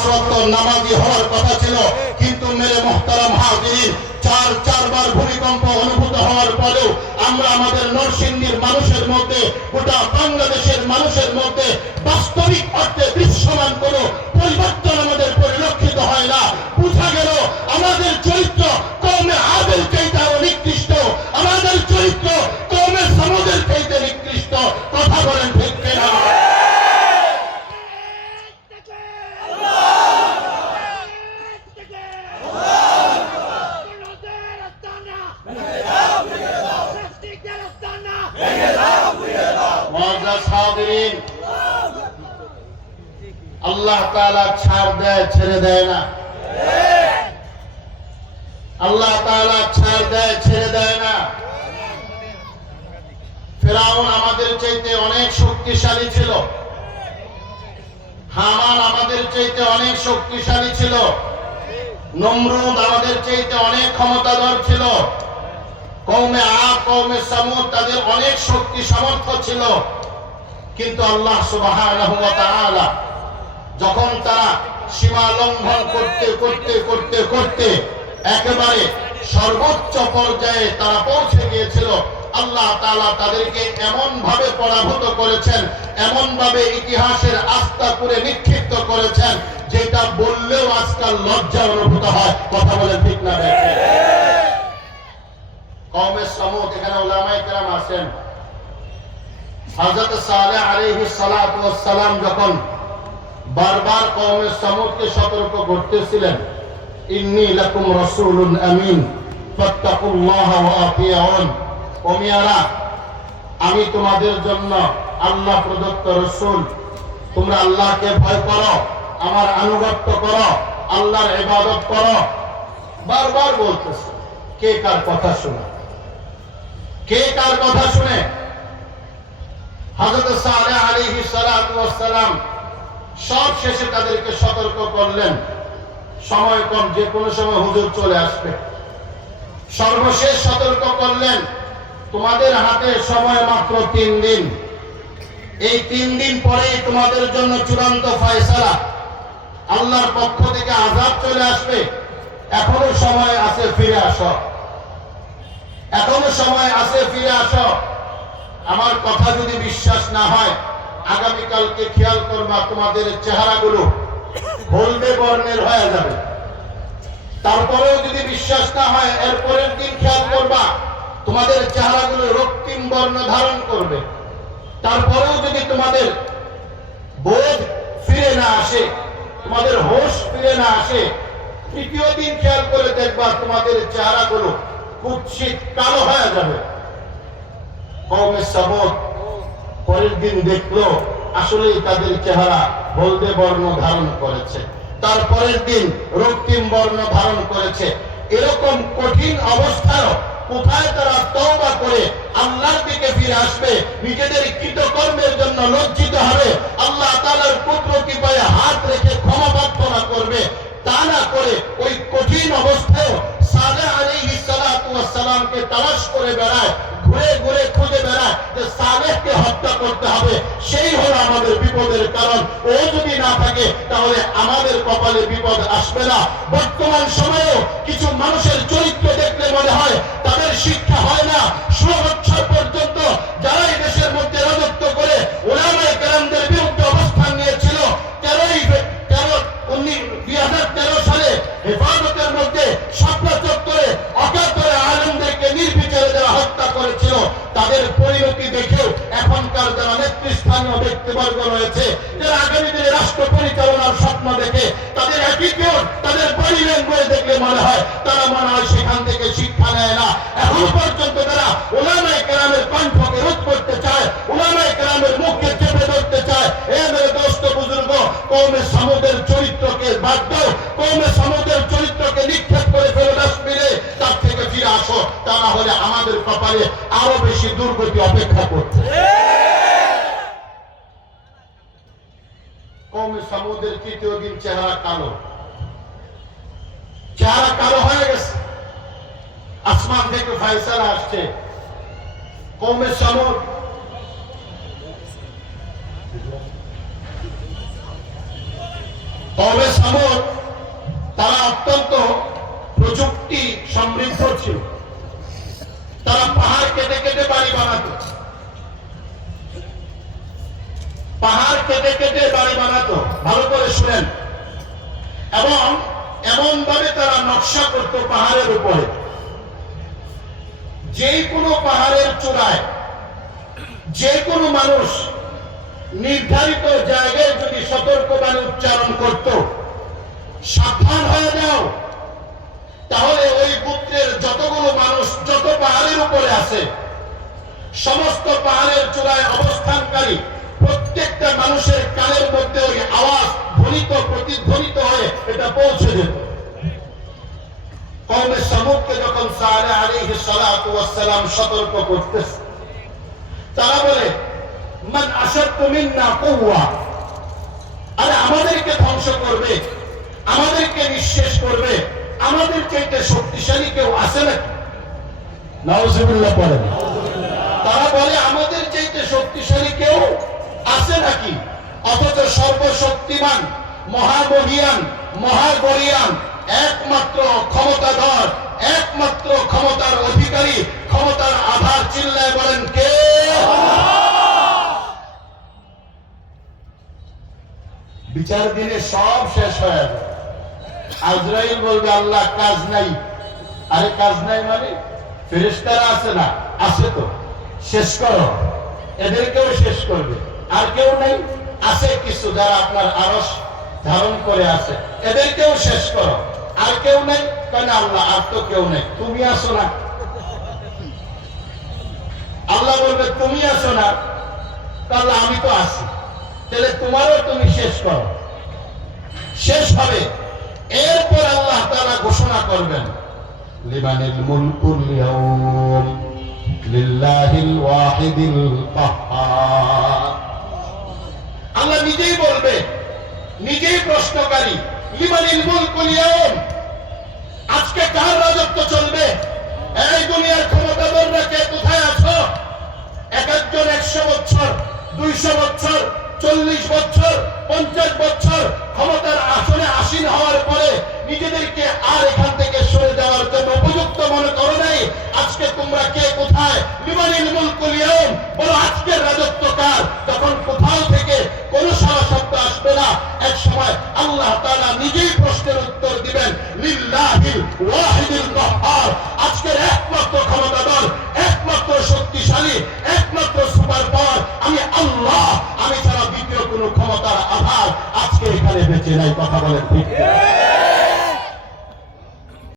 5 ওয়াক্ত নামাজি হওয়ার কথা ছিল, কিন্তু মেরে মুহতারাম হাজিরিন, চারবার ভূমিকম্প অনুভূত হওয়ার পরেও আমরা আমাদের নরসিংদীর মানুষের মধ্যে, গোটা বাংলাদেশের মানুষের মধ্যে বাস্তবিক অর্থে দৃশ্যমান কোনো পরিবর্তন আমাদের পরিলক্ষিত হয় না। বোঝা গেল আমাদের চরিত্র কওমে আদের চাইতে আরো নিকৃষ্ট, আমাদের চরিত্র কওমে সামুদের চাইতে নিকৃষ্ট। কথা বলেন ঠিক কিনা? আল্লাহ তাআলা ছাড় দেয়, ছেড়ে দেয় না। আল্লাহ তাআলা ছাড় দেয়, ছেড়ে দেয় না। ফিরআউন আমাদের চাইতে অনেক শক্তিশালী ছিল, হামান আমাদের চাইতে অনেক শক্তিশালী ছিল, নমরুদ আমাদের চাইতে অনেক ক্ষমতাধর ছিল, কওমে আদ কওমে সামুদ তাদের অনেক শক্তি সামর্থ্য ছিল। কিন্তু আল্লাহ সুবহানাহু ওয়া তাআলা যখন তারা সীমা লঙ্ঘন করতে করতে করতে করতে একেবারে সর্বোচ্চ পর্যায়ে তারা পৌঁছে গিয়েছিল, আল্লাহ তাআলা তাদেরকে এমন ভাবে পরাভূত করেছেন, এমন ভাবে ইতিহাসের আস্থা করে নিক্ষিপ্ত করেছেন, যেটা বললেও আজকাল লজ্জা অনুভূত হয়। কথা বলে ঠিক না? দেখেন কওমে সামুদ, এখানে উলামায়ে কেরাম আছেন। হযরত সালেহ আলাইহিস সালাতু ওয়াস সালাম যখন বারবার কওমে সামুদকে সতর্ক করতেছিলেন, ইন্নী লাকুম রাসূলুন আমিন ফাত্তাকুল্লাহা ওয়া আতিউন, ও মিয়ারা, আমি তোমাদের জন্য আল্লাহ প্রদত্ত রাসূল, তোমরা আল্লাহকে ভয় করো, আমার আনুগত্য করো, আল্লাহর ইবাদত করো। বারবার বলতেছে। কে কার কথা শুনে? কে কার কথা শুনে? হযরত সালেহ আলাইহিস সালাতু ওয়াস সালাম সব শেষে তাদেরকে সতর্ক করলেন, সময় কম, যে কোনো সময় হুজুর চলে আসবে। সর্বশেষ সতর্ক করলেন, তোমাদের হাতে সময় মাত্র 3 দিন, এই 3 দিন পরেই তোমাদের জন্য চূড়ান্ত ফয়সালা, আল্লাহর পক্ষ থেকে আযাব চলে আসবে। এখনো সময় আছে, ফিরে আসো, এখনো সময় আছে, ফিরে আসো। আমার কথা যদি বিশ্বাস না হয়, আগামীকালকে খেয়াল করবা, তোমাদের চেহারাগুলো হলদে বর্ণের হয়ে যাবে। তারপরেও যদি বিশ্বাস না হয়, এর পরের দিন খেয়াল করবা, তোমাদের চেহারাগুলো রক্তিম বর্ণ ধারণ করবে। তারপরেও যদি তোমাদের বোধ ফিরে না আসে, তোমাদের হোশ ফিরে না আসে, তৃতীয় দিন খেয়াল করে দেখবা তোমাদের চেহারাগুলো কুৎসিত কালো হয়ে যাবে। কওমে সামুদ পরের দিন দেখলো আসলেই তাদের চেহারা হলদে বর্ণ ধারণ করেছে, তারপরের দিন রক্তিম বর্ণ ধারণ করেছে। এরকম কঠিন অবস্থায় কোথায় তারা তওবা করে আল্লাহর দিকে ফিরে আসবে, নিজেদের কৃতকর্মের জন্য লজ্জিত হবে, আল্লাহ তাআলার কুদরতি পায়ে হাত রেখে ক্ষমা প্রার্থনা করবে। তা না করে ওই কঠিন অবস্থায় সালেহ আলাইহিস সালাতু ওয়াস সালামকে তালাশ করে বেড়ায়, ঘুরে ঘুরে খুঁজে বেড়ায় যে সালেহকে হত্যা করতে হবে, সেই হলো আমাদের বিপদের কারণ। ও যদি না থাকে তাহলে আমাদের কপালে বিপদ আসবে না। বর্তমান সময়েও কিছু মানুষের চরিত্র দেখলে মনে হয় তাদের শিক্ষা হয় না। 16 বছর পর্যন্ত যারা এই দেশের মধ্যে রাজত্ব করে উলামায়ে কেরামদের বিরুদ্ধে অবস্থান নিয়েছিল, 2013 সালে হেফাজতের মধ্যে শাপলা চত্বরে অকাতরে আলেমদেরকে নির্বিচারে যারা হত্যা করেছিল, তাদের পরিণতি দেখেও এখনকার যারা নেতৃস্থানীয় ব্যক্তিবর্গ রয়েছে, যারা আগামী দিনে রাষ্ট্র পরিচালনার স্বপ্ন দেখে, তাদের অ্যাটিটিউড, তাদের বডি ল্যাঙ্গুয়েজ দেখলে মনে হয় তারা মনে হয় সেখান থেকে শিক্ষা নেয় না। এখন পর্যন্ত তারা উলামায়ে কেরামের কণ্ঠকে রোধ করতে চায়, উলামায়ে কেরামের মুখকে চেপে ধরতে চায়। এ মেরে দোস্ত বুজুর্গ, কওমে সামুদের চরিত্রকে বাদ দাও, কওমে সামুদের চরিত্রকে নিক্ষেপ করে ফেলো ডাস্টবিনে, তার থেকে ফিরে আসো। তা না হলে আমাদের কপালে আরো বেশি দুর্গতি অপেক্ষা করছে। কওমে সামুদের তৃতীয় দিন চেহারা কালো, চেহারা কালো হয়ে গেছে। আসমান থেকে ফয়সালা আসছে। কওমে সামুদ কওমে সামুদ ছিলেন এবং এমন ভাবে তারা নকশা করত পাহাড়ের উপরে, যে কোনো পাহাড়ের চূড়ায় যে কোনো মানুষ নির্ধারিত জায়গায় যদি সতর্কবাণী উচ্চারণ করত, সাবধান হয়ে যাও, তাহলে ওই গোত্রের যতগুলো মানুষ যত পাহাড়ের উপরে আছে, সমস্ত পাহাড়ের চূড়ায় অবস্থানকারী প্রত্যেকটা মানুষের কানের মধ্যে ওই আওয়াজ ধ্বনিত প্রতিধ্বনিত হয়ে এটা পৌঁছে যেত। কওমে সামূদকে যখন সালেহ আলাইহিস সালাতু ওয়াস সালাম সতর্ক করতেছে, তারা বলে মান আশাদ্দু মিন্না কুওয়া, আরে আমাদেরকে ধ্বংস করবে, আমাদেরকে নিঃশেষ করবে, আমাদের চাইতে শক্তিশালী কেউ আছে নাকি? নাউজুবিল্লাহ পড়েন। তারা বলে আমাদের চাইতে শক্তিশালী কেউ আছে নাকি? অথচ সর্বশক্তিমান, মহাবলীয়ান, মহাগরিয়ান, একমাত্র ক্ষমতাধর, একমাত্র ক্ষমতার অধিকারী, ক্ষমতার আধার, চিল্লায় বলেন কে? বিচার দিনে সব শেষ হয়ে যাবে। আজরাইল বলবে আল্লাহ কাজ নাই। আরে কাজ নাই মানে? ফেরেশতারা আছে না? আছে তো, শেষ করো। এদেরকেও শেষ করবে। আর কেউ নাই? আছে কিছু যারা আপনার আরশ ধারণ করে আছে, এদেরকেও শেষ করো। আর কেউ নাই? কেন আল্লাহ আর তো কেউ নেই, তুমি আসো না। আল্লাহ বলবে তুমি আসো না, তাহলে আমি তো আছি, তাহলে তোমারও তুমি শেষ করো। শেষ হবে। এরপর আল্লাহ তাআলা ঘোষণা করবেন লিমানিল মুলকুল ইয়াউম লিল্লাহিল ওয়াহিদিল কাহ্হার। আল্লাহ নিজেই বলবে, নিজেই প্রশ্নকারী, লিমানিল মুলকুল ইয়াউম, আজকে কার রাজত্ব চলবে? এই দুনিয়ার ক্ষমতাধররা কে কোথায় আছো? এক একজন 100 বছর, 200 বছর, 40 বছর, 50 বছর ক্ষমতার আসনে আসীন হওয়ার পরে নিজেদেরকে আর এখান থেকে সরে যাওয়ার জন্য উপযুক্ত মনে করো নাই। আজকে তোমরা কে কোথায়? লিমানিল মুলকুল ইয়াউম, বলো আজকের রাজত্ব কার? তখন কোথাও থেকে কোন সারা শব্দ আসবে না। এক সময় আল্লাহ তাআলা নিজেই প্রশ্নের উত্তর দিবেন, লিল্লাহিল ওয়াহিদিল কাহ্হার, আজকের একমাত্র ক্ষমতাধর, একমাত্র শক্তিশালী, একমাত্র সুপার পাওয়ার আমি আল্লাহ, আমি ছাড়া দ্বিতীয় কোনো ক্ষমতার আধার আজকে এখানে বেঁচে নাই। কথা বলেন ঠিক?